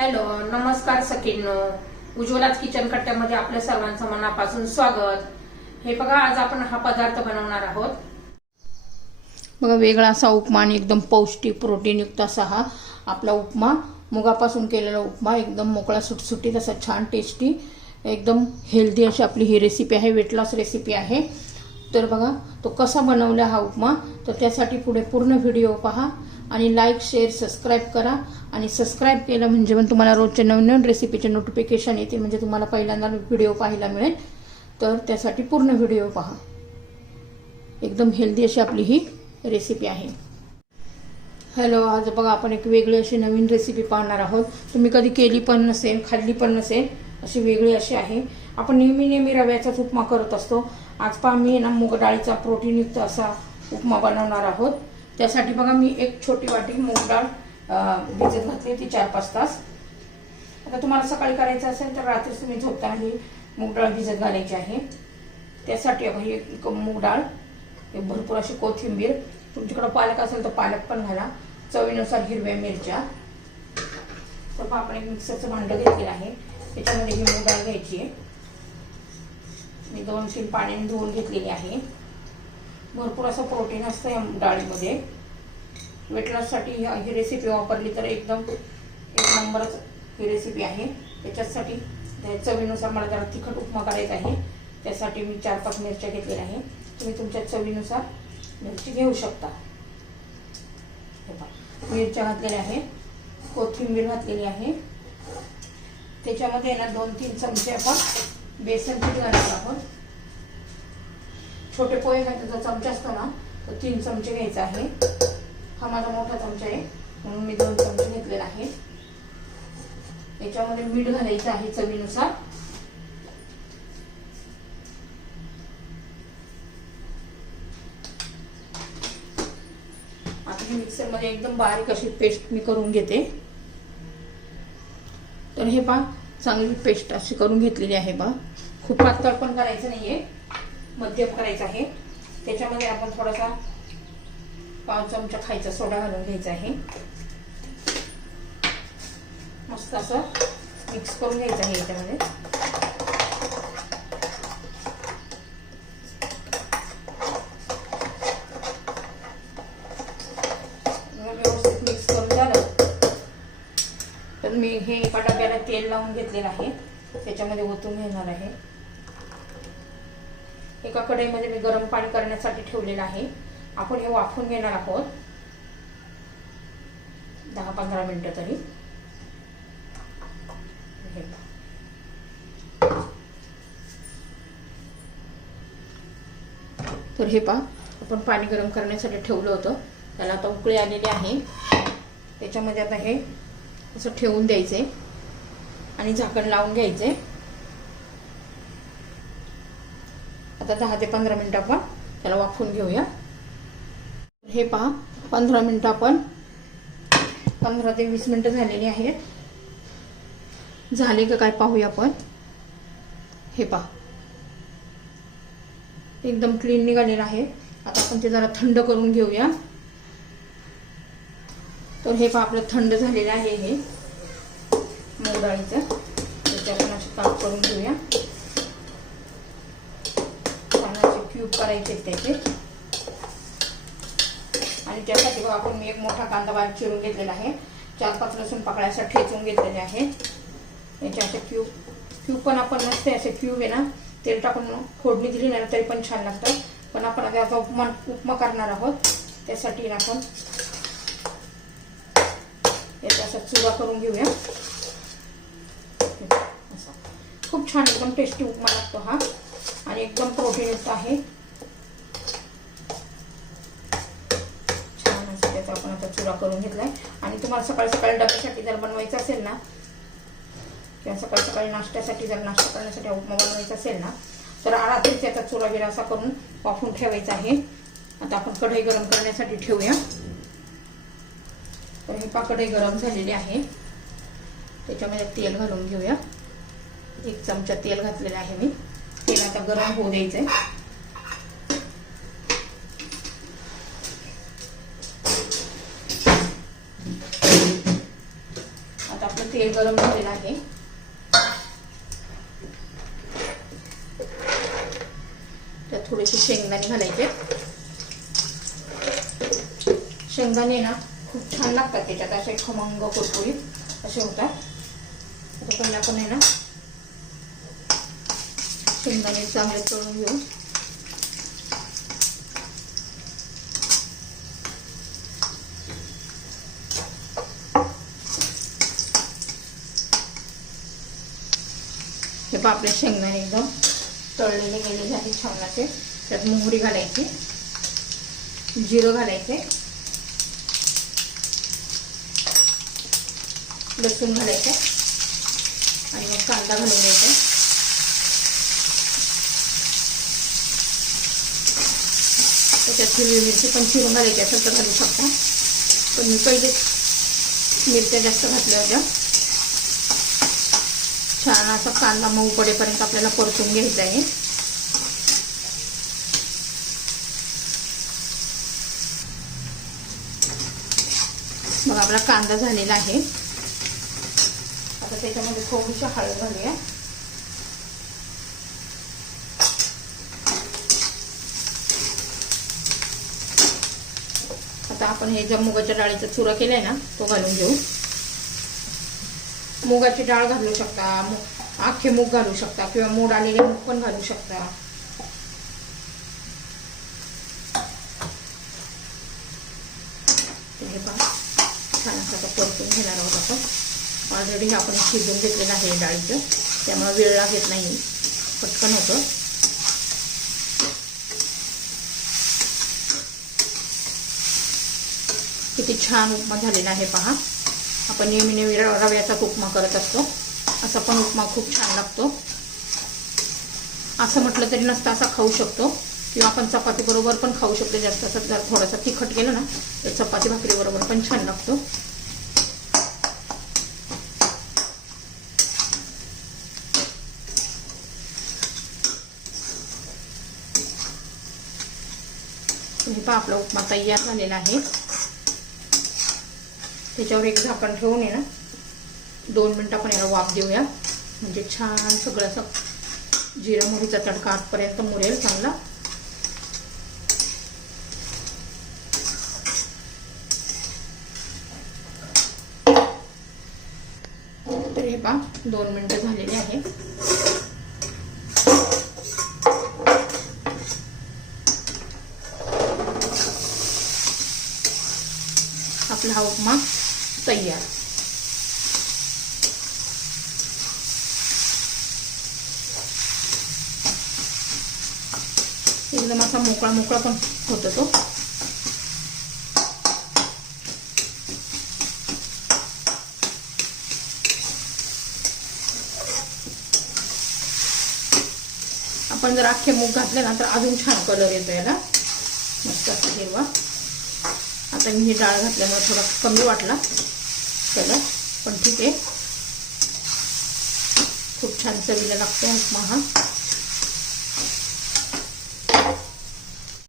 Hello, नमस्कार सखींनो. उज्ज्वलाच kitchen कट्ट्यामध्ये आपल्या सर्वांचं मनापासून स्वागत. हे बघा, आज आपण हा पदार्थ बनवणार आहोत. बघा, वेगळा असा उपमा आणि एकदम पौष्टिक प्रोटीनयुक्त असा हा आपला उपमा, मुगापासून केलेला उपमा, एकदम मोकळा सुटसुटीत असा छान टेस्टी, एकदम हेल्दी अशी आपली ही रेसिपी आहे. वेट लॉस रेसिपी आहे. तर बघा तो कसा बनवला हा उपमा. तर त्यासाठी पुढे पूर्ण व्हिडिओ पहा आणि लाईक, शेअर, सबस्क्राईब करा. आणि सबस्क्राईब केलं म्हणजे पण तुम्हाला रोजच्या नवीन रेसिपीचे नोटिफिकेशन येते, म्हणजे तुम्हाला पहिल्यांदा व्हिडिओ पाहायला मिळेल. तर त्यासाठी पूर्ण व्हिडिओ पहा. एकदम हेल्दी अशी आपली ही रेसिपी आहे. हॅलो, आज बघा आपण एक वेगळी अशी नवीन रेसिपी पाहणार आहोत. तुम्ही कधी केली पण नसेल, खाल्ली पण नसेल, अशी वेगळी अशी आहे. आपण नेहमी रव्याचाच उपमा करत असतो. आज पहा, मी ना मूग डाळीचा प्रोटीनयुक्त असा उपमा बनवणार आहोत. त्यासाठी बघा, मी एक छोटी वाटी मूग डाळ भिजत घातली ती 4-5 तास. आता तुम्हाला सकाळी करायचं असेल तर रात्रीच तुम्ही झोपताना ही मूग डाळ भिजत घालायची आहे. त्यासाठी ही मूग डाळ, भरपूर अशी कोथिंबीर, तुमच्याकडे पालक असेल तर पालक पण घाला, चवीनुसार हिरव्या मिरच्या. तर आपण एक मिक्सरचं भांडं घेतलेलं आहे. त्याच्यामध्ये ही मूग डाळ घ्यायची आहे. मी 2-3 पाण्याने धुवून घेतलेली आहे. भरपूर असं प्रोटीन असतं या डाळीमध्ये. वेट लॉससाठी ही रेसिपी वापरली तर एकदम एक नंबरच ही रेसिपी आहे. त्याच्यासाठी चवीनुसार मला जरा तिखट उपमा करायचा आहे. त्यासाठी मी 4-5 मिरच्या घेतलेल्या आहे. तुम्ही तुमच्या चवीनुसार मिरची घेऊ शकता. मिरच्या घातलेल्या आहे, कोथिंबीर घातलेली आहे. त्याच्यामध्ये ना 2-3 चमचे आपण बेसन पीठ घालणार आहोत. छोटे पोहे घालते जो चमचा असतो ना, तो 3 चमचे घ्यायचा आहे. हा माझा मोठा चमचा आहे म्हणून मी 2 चमचे घेतलेला आहे. याच्यामध्ये मीठ घालायचं आहे चवीनुसार. आता ही मिक्सर मध्ये एकदम बारीक अशी पेस्ट मी करून घेते. तर हे पहा, चांगली पेस्ट अशी करून घेतलेली आहे. पहा, खूप पातळ पण करायचं नाहीये, मध्यम करायचं आहे. त्याच्यामध्ये आपण थोडासा 5 चमचा खायचा सोडा घालून घ्यायचा आहे. मस्त असं मिक्स करून घ्यायचं आहे. याच्यामध्ये व्यवस्थित मिक्स करून झालं तर मी हे एका डब्याला तेल लावून घेतलेलं आहे. त्याच्यामध्ये ओतून घेणार आहे. एका कढईमध्ये मी गरम पाणी करण्यासाठी ठेवलेलं आहे. आपण हे वाफवून घेणार आहोत 10-15 मिनिटं तरी. तर हे पहा, आपण पाणी गरम करण्यासाठी ठेवलं होतं, त्याला आता उकळी आलेली आहे. त्याच्यामध्ये आता हे असं ठेवून द्यायचंय आणि झाकण लावून घ्यायचंय. आता 10 ते 15 मिनिटं आपण त्याला वाफवून घेऊया. हे पहा, 15 मिनिटं आपण 15 ते 20 मिनिटं झालेली आहेत. झाले का काय पाहूया आपण. हे पहा, एकदम क्लीन निघालेलं आहे. आता आपण ते जरा थंड करून घेऊया. तर हे पहा, आपलं थंड झालेलं आहे हे मूग डाळीचं. त्याचे आपण असे काप करून घेऊया. क्यूब करायचे त्याचे. आणि त्यासाठी बघा, आपण मी एक मोठा कांदा बारीक चिरून घेतलेला आहे. 4-5 लसूण पाकळ्या अशा ठेचून घेतलेले आहे. याच्या असे क्यूब पण आपण नसते असे क्यूब आहे ना, तेल टाकून फोडणी दिली ना तरी पण छान लागतं. पण आपण आता याचा उपमा करणार आहोत. त्यासाठी आपण याचा असा चुरा करून घेऊया. खूप छान एकदम टेस्टी उपमा लागतो हा आणि एकदम प्रोटीनयुक्त आहे. छान असं त्याचा आपण आता चुरा करून घेतलाय. आणि तुम्हाला सकाळी डब्यासाठी जर बनवायचं असेल ना, किंवा सकाळी नाश्त्यासाठी जर नाश्ता करण्यासाठी उपमा बनवायचा असेल ना, तर रात्रीच त्याचा चुरा बिरा असा करून वाफवून ठेवायचा आहे. आता आपण कढई गरम करण्यासाठी ठेवूया. तर ही कढई गरम झालेली आहे. त्याच्यामध्ये तेल घालून घेऊया. 1 चमचा तेल घातलेलं आहे मी. तेल आता गरम होऊ द्यायचंय. आपलं तेल गरम झालेलं आहे. त्यात थोडेसे शेंगदाणे घालायचे. शेंगदाणे ना खूप छान लागतात त्याच्यात, असे खमंग कुरकुरीत असे होतात. आता पहिला आपण आहे ना शेंगदाणे चांगले तळून घेऊ. हे पहा आपले शेंगदाणे एकदम तळलेले गेलेले आहे छान असे. त्यात मोहरी घालायची, जिरं घालायचे, लसूण घालायचे आणि मग कांदा घालून घ्यायचा. त्याच्यात हिरवी मिरची पण चिरून घालायची असेल तर घालू शकता, पण मी पहिले मिरच्या जास्त घातल्या होत्या. छान असा कांदा मऊ पडेपर्यंत आपल्याला परतून घ्यायचा आहे. मग आपला कांदा झालेला आहे. आता त्याच्यामध्ये थोडीशी हळद घालूया. आता आपण हे ज्या मुगाच्या डाळीचा चुरा केलाय ना तो घालून घेऊ. मुगाची डाळ घालू शकता, अख्खे मूग घालू शकता किंवा मोड आलेले मूग पण घालू शकता. हे पहा छान असं परतून घेणार आहोत आपण. ऑलरेडी आपण शिजवून घेतलेलं आहे डाळीचं, त्यामुळे वेळ लागत नाही, पटकन होतं. किती छान उपमा झालेला आहे पहा. आपण नेहमी रव्याचा उपमा करत असतो, असा पण उपमा खूप छान लागतो. असं म्हटलं तरी नसतं, असा खाऊ शकतो किंवा आपण चपाती बरोबर पण खाऊ शकतो. जास्त असं जर थोडासा तिखट केलं ना तर चपाती भाकरी बरोबर पण छान लागतो. हे पहा आपला उपमा तयार झालेला आहे. त्याच्यावर एक झाकण ठेवून आहे ना 2 मिनिटं आपण याला वाफ देऊया, म्हणजे छान सगळं असं जिरा मोहरीचा तडका आतपर्यंत मुरेल चांगला. तर हे पहा 2 मिनिटं झालेली आहे. आपला हा उपमा तयार. एकदम असा मोकळा मोकळा पण होतो तो. आपण जर अख्खे मूग घातले ना तर अजून छान कलर येतो याला, मस्त असा हिरवा. आता मी ही डाळ घातल्यामुळे थोडा कमी वाटला कलर, पण ठीक आहे. खूप छान चवीला लागतो उपमा हा.